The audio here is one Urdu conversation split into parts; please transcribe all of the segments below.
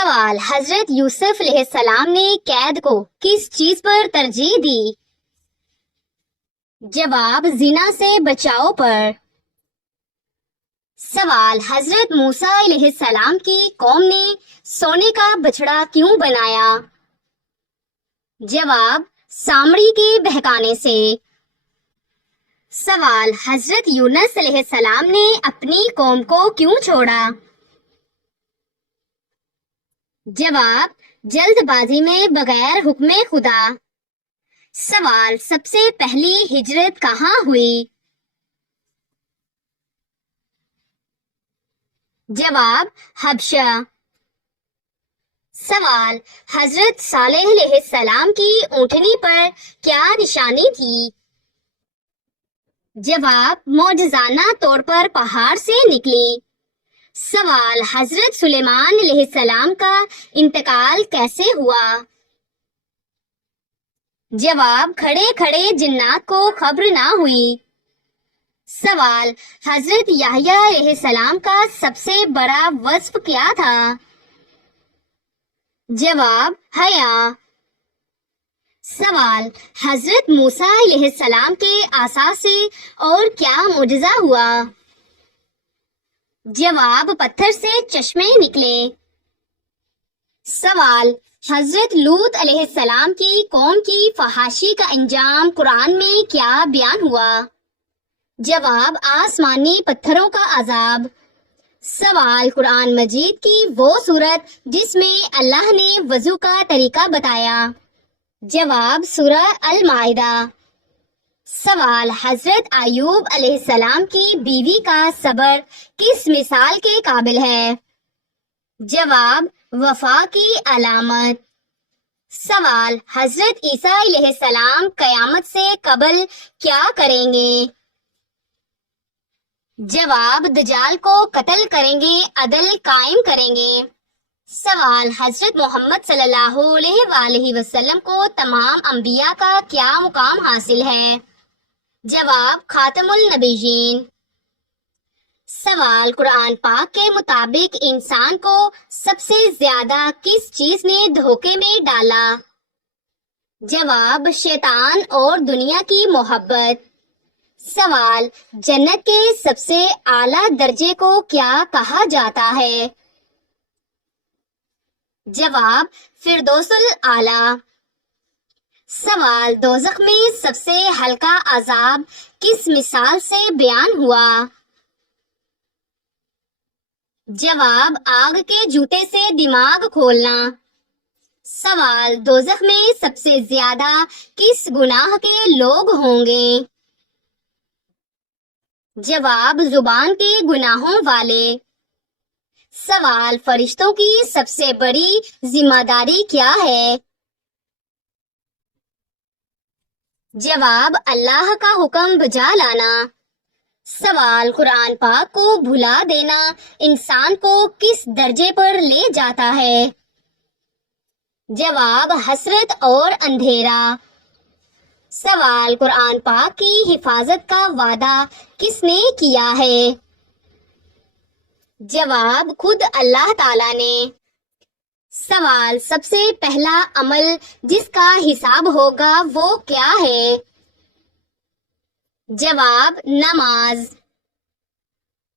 سوال: حضرت یوسف علیہ السلام نے قید کو کس چیز پر ترجیح دی؟ جواب: زنا سے بچاؤ پر۔ سوال: حضرت موسیٰ علیہ السلام کی قوم نے سونے کا بچڑا کیوں بنایا؟ جواب: سامری کے بہکانے سے۔ سوال: حضرت یونس علیہ السلام نے اپنی قوم کو کیوں چھوڑا؟ جواب: جلد بازی میں بغیر حکم خدا۔ سوال: سب سے پہلی ہجرت کہاں ہوئی؟ جواب: حبشہ۔ سوال: حضرت صالح علیہ السلام کی اونٹنی پر کیا نشانی تھی؟ جواب: معجزانہ طور پر پہاڑ سے نکلی۔ سوال: حضرت سلیمان علیہ السلام کا انتقال کیسے ہوا؟ جواب: کھڑے کھڑے جنات کو خبر نہ ہوئی۔ سوال: حضرت یحییٰ علیہ السلام کا سب سے بڑا وصف کیا تھا؟ جواب: حیا۔ سوال: حضرت موسیٰ علیہ السلام کے عصا سے اور کیا معجزہ ہوا؟ جواب: پتھر سے چشمے نکلے۔ سوال: حضرت لوط علیہ السلام کی قوم کی فحاشی کا انجام قرآن میں کیا بیان ہوا؟ جواب: آسمانی پتھروں کا عذاب۔ سوال: قرآن مجید کی وہ سورت جس میں اللہ نے وضو کا طریقہ بتایا؟ جواب: سورہ المائدہ۔ سوال: حضرت ایوب علیہ السلام کی بیوی کا صبر کس مثال کے قابل ہے؟ جواب: وفا کی علامت۔ سوال: حضرت عیسیٰ علیہ السلام قیامت سے قبل کیا کریں گے؟ جواب: دجال کو قتل کریں گے، عدل قائم کریں گے۔ سوال: حضرت محمد صلی اللہ علیہ وآلہ وسلم کو تمام انبیاء کا کیا مقام حاصل ہے؟ جواب: خاتم النبیین۔ سوال: قرآن پاک کے مطابق انسان کو سب سے زیادہ کس چیز نے دھوکے میں ڈالا؟ جواب: شیطان اور دنیا کی محبت۔ سوال: جنت کے سب سے اعلیٰ درجے کو کیا کہا جاتا ہے؟ جواب: فردوس الاعلیٰ۔ سوال: دوزخ میں سب سے ہلکا عذاب کس مثال سے بیان ہوا؟ جواب: آگ کے جوتے سے دماغ کھولنا۔ سوال: دوزخ میں سب سے زیادہ کس گناہ کے لوگ ہوں گے؟ جواب: زبان کے گناہوں والے۔ سوال: فرشتوں کی سب سے بڑی ذمہ داری کیا ہے؟ جواب: اللہ کا حکم بجا لانا۔ سوال: قرآن پاک کو بھلا دینا انسان کو کس درجے پر لے جاتا ہے؟ جواب: حسرت اور اندھیرا۔ سوال: قرآن پاک کی حفاظت کا وعدہ کس نے کیا ہے؟ جواب: خود اللہ تعالی نے۔ سوال: سب سے پہلا عمل جس کا حساب ہوگا وہ کیا ہے؟ جواب: نماز۔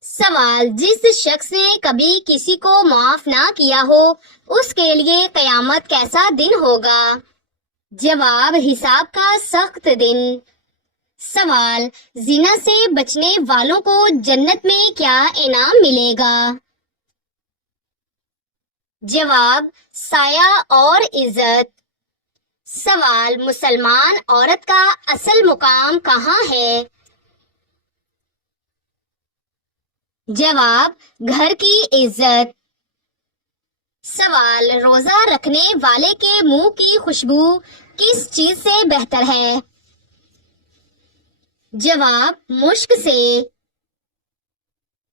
سوال: جس شخص نے کبھی کسی کو معاف نہ کیا ہو اس کے لیے قیامت کیسا دن ہوگا؟ جواب: حساب کا سخت دن۔ سوال: زنا سے بچنے والوں کو جنت میں کیا انعام ملے گا؟ جواب: سایہ اور عزت۔ سوال: مسلمان عورت کا اصل مقام کہاں ہے؟ جواب: گھر کی عزت۔ سوال: روزہ رکھنے والے کے منہ کی خوشبو کس چیز سے بہتر ہے؟ جواب: مشک سے۔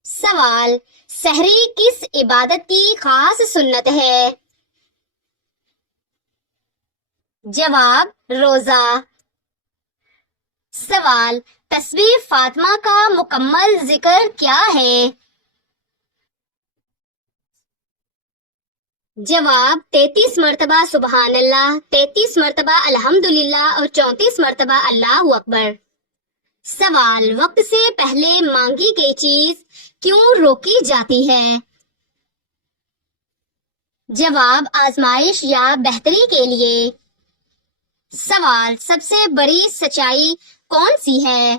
سوال: سحری کس عبادت کی خاص سنت ہے؟ جواب: روزہ۔ سوال: تسبیح فاطمہ کا مکمل ذکر کیا ہے؟ جواب 33 مرتبہ سبحان اللہ، 33 مرتبہ الحمدللہ اور 34 مرتبہ اللہ اکبر۔ سوال، وقت سے پہلے مانگی گئی چیز کیوں روکی جاتی ہے؟ جواب، آزمائش یا بہتری کے لیے۔ سوال، سب سے بڑی سچائی کون سی ہے؟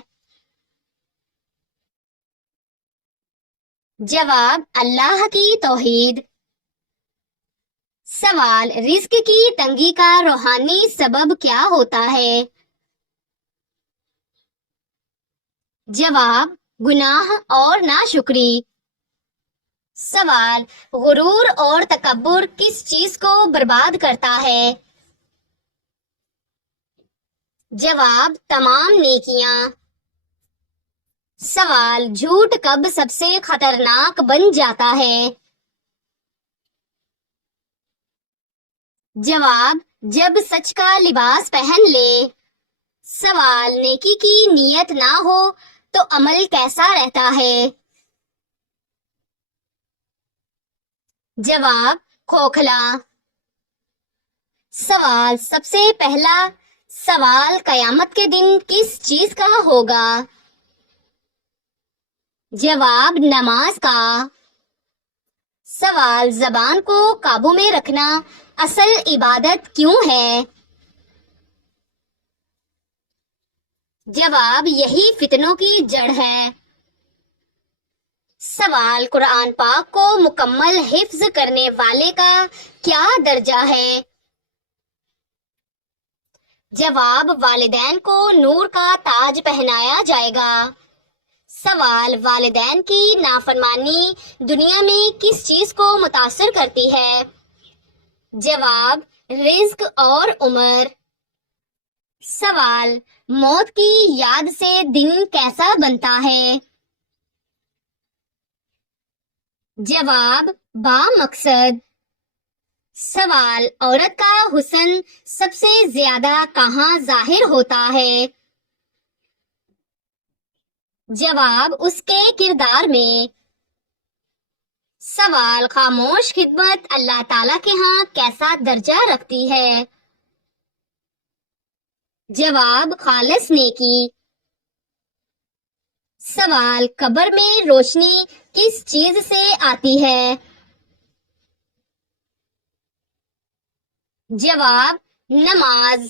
جواب، اللہ کی توحید۔ سوال، رزق کی تنگی کا روحانی سبب کیا ہوتا ہے؟ جواب، گناہ اور ناشکری۔ سوال، غرور اور تکبر کس چیز کو برباد کرتا ہے؟ جواب، تمام نیکیاں۔ سوال، جھوٹ کب سب سے خطرناک بن جاتا ہے؟ جواب، جب سچ کا لباس پہن لے۔ سوال، نیکی کی نیت نہ ہو تو عمل کیسا رہتا ہے؟ جواب، کھوکھلا۔ سوال، سب سے پہلا سوال قیامت کے دن کس چیز کا ہوگا؟ جواب، نماز کا۔ سوال، زبان کو قابو میں رکھنا اصل عبادت کیوں ہے؟ جواب، یہی فتنوں کی جڑ ہے۔ سوال، قرآن پاک کو مکمل حفظ کرنے والے کا کیا درجہ ہے؟ جواب، والدین کو نور کا تاج پہنایا جائے گا۔ سوال، والدین کی نافرمانی دنیا میں کس چیز کو متاثر کرتی ہے؟ جواب، رزق اور عمر۔ سوال، موت کی یاد سے دن کیسا بنتا ہے؟ جواب، با مقصد۔ سوال، عورت کا حسن سب سے زیادہ کہاں ظاہر ہوتا ہے؟ جواب، اس کے کردار میں۔ سوال، خاموش خدمت اللہ تعالیٰ کے ہاں کیسا درجہ رکھتی ہے؟ جواب، خالص نیکی۔ سوال، قبر میں روشنی کس چیز سے آتی ہے؟ جواب، نماز۔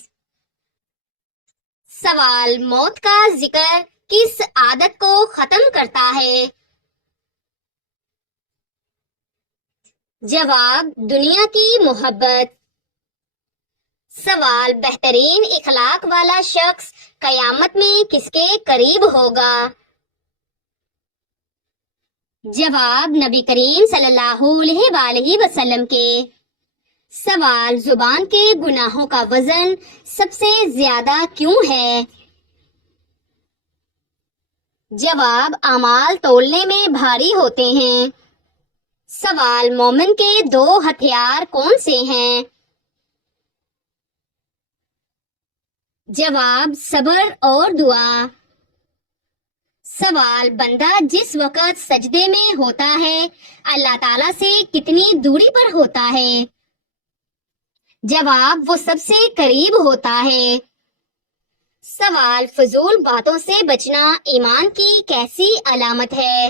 سوال، موت کا ذکر کس عادت کو ختم کرتا ہے؟ جواب، دنیا کی محبت۔ سوال، بہترین اخلاق والا شخص قیامت میں کس کے قریب ہوگا؟ جواب، نبی کریم صلی اللہ علیہ وآلہ وسلم کے۔ سوال، زبان کے گناہوں کا وزن سب سے زیادہ کیوں ہے؟ جواب، اعمال تولنے میں بھاری ہوتے ہیں۔ سوال، مومن کے دو ہتھیار کون سے ہیں؟ جواب، صبر اور دعا۔ سوال، بندہ جس وقت سجدے میں ہوتا ہے اللہ تعالیٰ سے کتنی دوری پر ہوتا ہے؟ جواب، وہ سب سے قریب ہوتا ہے۔ سوال، فضول باتوں سے بچنا ایمان کی کیسی علامت ہے؟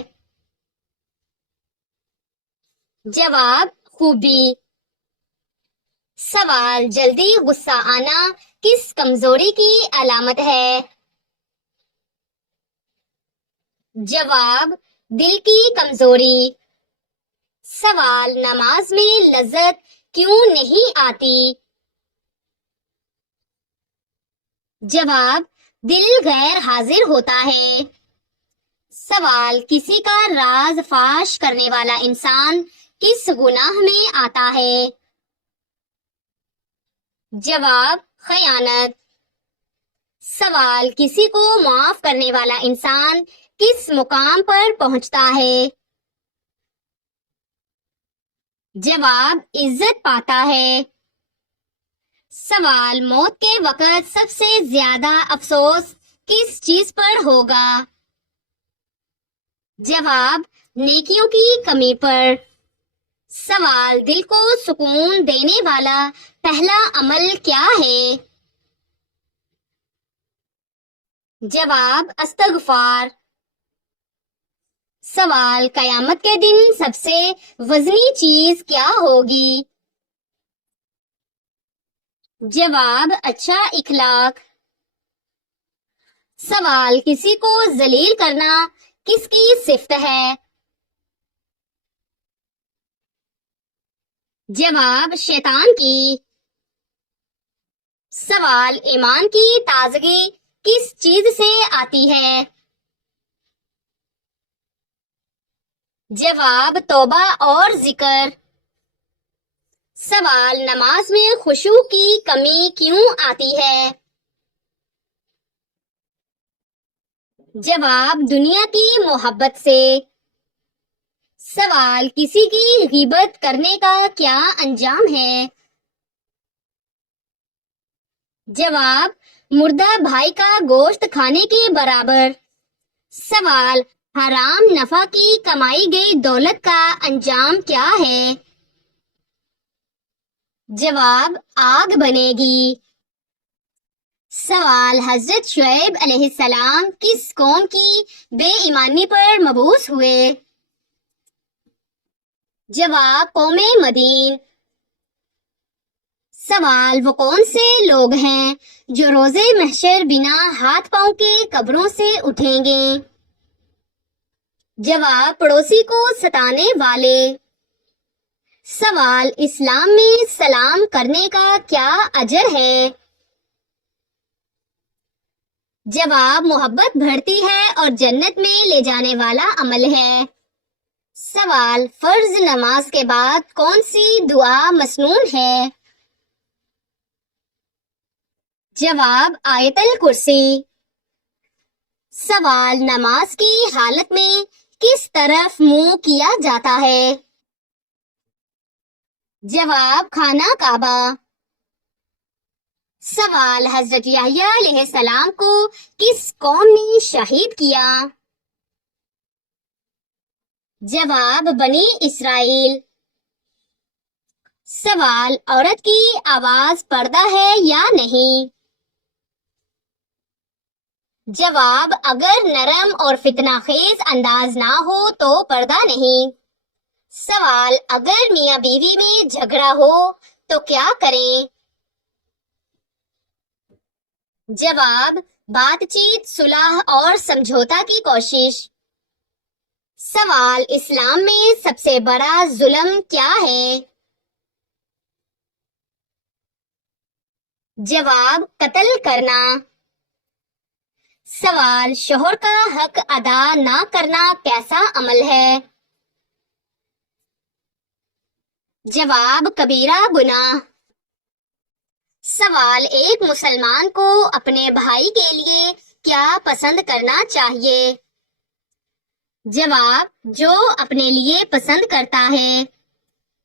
جواب، خوبی۔ سوال، جلدی غصہ آنا کس کمزوری کی علامت ہے؟ جواب، دل کی کمزوری۔ سوال، نماز میں لذت کیوں نہیں آتی؟ جواب، دل غیر حاضر ہوتا ہے۔ سوال، کسی کا راز فاش کرنے والا انسان کس گناہ میں آتا ہے؟ جواب، خیانت۔ سوال، کسی کو معاف کرنے والا انسان کس مقام پر پہنچتا ہے؟ جواب، عزت پاتا ہے۔ سوال، موت کے وقت سب سے زیادہ افسوس کس چیز پر ہوگا؟ جواب، نیکیوں کی کمی پر۔ سوال، دل کو سکون دینے والا پہلا عمل کیا ہے؟ جواب، استغفار۔ سوال، قیامت کے دن سب سے وزنی چیز کیا ہوگی؟ جواب، اچھا اخلاق۔ سوال، کسی کو ذلیل کرنا کس کی صفت ہے؟ جواب، شیطان کی۔ سوال، ایمان کی تازگی کس چیز سے آتی ہے؟ جواب، توبہ اور ذکر۔ سوال، نماز میں خشوع کی کمی کیوں آتی ہے؟ جواب، دنیا کی محبت سے۔ سوال، کسی کی غیبت کرنے کا کیا انجام ہے؟ جواب، مردہ بھائی کا گوشت کھانے کے برابر۔ سوال، حرام نفع کی کمائی گئی دولت کا انجام کیا ہے؟ جواب، آگ بنے گی۔ سوال، حضرت شعیب علیہ السلام کس قوم کی بے ایمانی پر مبعوث ہوئے؟ جواب، قوم مدین۔ سوال، وہ کون سے لوگ ہیں جو روز محشر بنا ہاتھ پاؤں کے قبروں سے اٹھیں گے؟ جواب، پڑوسی کو ستانے والے۔ سوال، اسلام میں سلام کرنے کا کیا اجر ہے؟ جواب، محبت بڑھتی ہے اور جنت میں لے جانے والا عمل ہے۔ سوال، فرض نماز کے بعد کون سی دعا مسنون ہے؟ جواب، آیت الکرسی۔ سوال، نماز کی حالت میں کس طرف منہ کیا جاتا ہے؟ جواب، خانہ کعبہ۔ سوال، حضرت یحییٰ علیہ السلام کو کس قوم نے شہید کیا؟ جواب، بنی اسرائیل۔ سوال، عورت کی آواز پردہ ہے یا نہیں؟ جواب، اگر نرم اور فتنہ خیز انداز نہ ہو تو پردہ نہیں۔ سوال، اگر میاں بیوی میں جھگڑا ہو تو کیا کریں؟ جواب، بات چیت، صلح اور سمجھوتا کی کوشش۔ سوال، اسلام میں سب سے بڑا ظلم کیا ہے؟ جواب، قتل کرنا۔ سوال، شوہر کا حق ادا نہ کرنا کیسا عمل ہے؟ جواب، کبیرہ گناہ۔ سوال، ایک مسلمان کو اپنے بھائی کے لیے کیا پسند کرنا چاہیے؟ جواب، جو اپنے لیے پسند کرتا ہے۔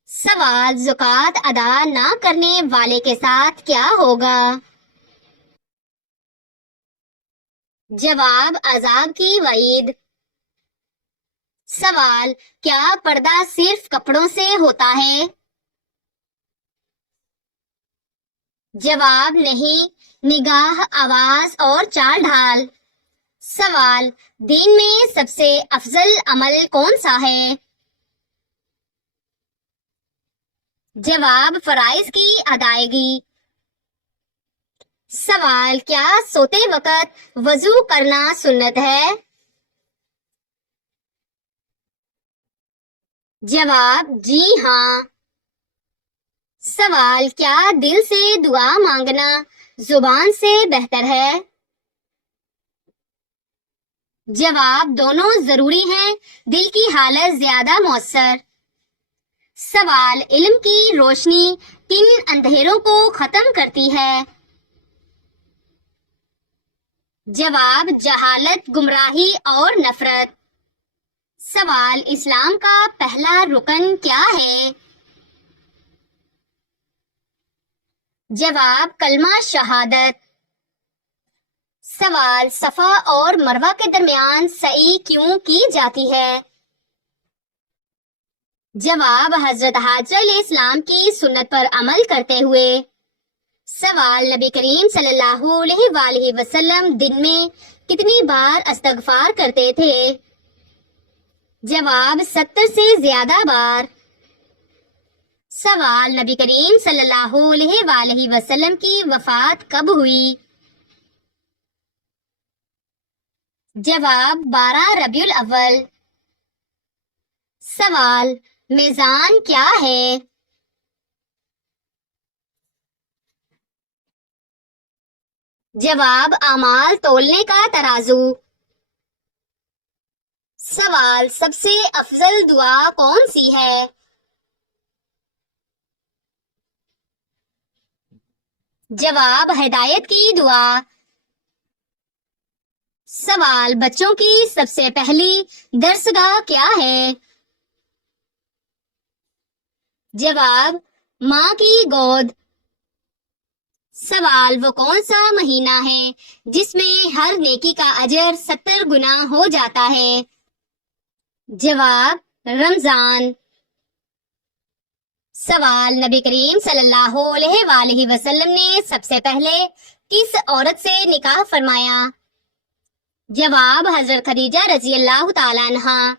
سوال، زکوٰۃ ادا نہ کرنے والے کے ساتھ کیا ہوگا؟ جواب، عذاب کی وعید۔ سوال، کیا پردہ صرف کپڑوں سے ہوتا ہے؟ جواب، نہیں، نگاہ، آواز اور چال ڈھال۔ سوال، دین میں سب سے افضل عمل کون سا ہے؟ جواب، فرائض کی ادائیگی۔ سوال، کیا سوتے وقت وضو کرنا سنت ہے؟ جواب، جی ہاں۔ سوال، کیا دل سے دعا مانگنا زبان سے بہتر ہے؟ جواب، دونوں ضروری ہیں، دل کی حالت زیادہ مؤثر۔ سوال، علم کی روشنی کن اندھیروں کو ختم کرتی ہے؟ جواب، جہالت، گمراہی اور نفرت۔ سوال، اسلام کا پہلا رکن کیا ہے؟ جواب، کلمہ شہادت۔ سوال، صفا اور مروہ کے درمیان سعی کیوں کی جاتی ہے؟ جواب حضرت حاجہ علیہ السلام کی سنت پر عمل کرتے ہوئے۔ سوال نبی کریم صلی اللہ علیہ وآلہ وسلم دن میں کتنی بار استغفار کرتے تھے؟ جواب 70 سے زیادہ بار۔ سوال نبی کریم صلی اللہ علیہ وآلہ وسلم کی وفات کب ہوئی؟ جواب 12 ربیع الاول۔ سوال میزان کیا ہے؟ جواب اعمال تولنے کا ترازو۔ سوال سب سے افضل دعا کون سی ہے؟ جواب ہدایت کی دعا۔ سوال بچوں کی سب سے پہلی درسگاہ کیا ہے؟ جواب ماں کی گود۔ سوال وہ کون سا مہینہ ہے جس میں ہر نیکی کا اجر 70 گنا ہو جاتا ہے؟ جواب رمضان۔ سوال نبی کریم صلی اللہ علیہ وآلہ وسلم نے سب سے پہلے کس عورت سے نکاح فرمایا؟ جواب حضرت خدیجہ رضی اللہ تعالیٰ عنہا۔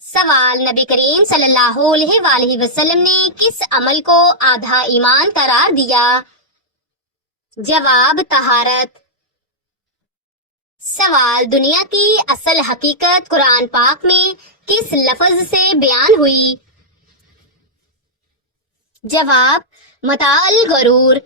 سوال نبی کریم صلی اللہ علیہ وآلہ وسلم نے کس عمل کو آدھا ایمان قرار دیا؟ جواب طہارت۔ سوال دنیا کی اصل حقیقت قرآن پاک میں کس لفظ سے بیان ہوئی؟ جواب متاع الغرور۔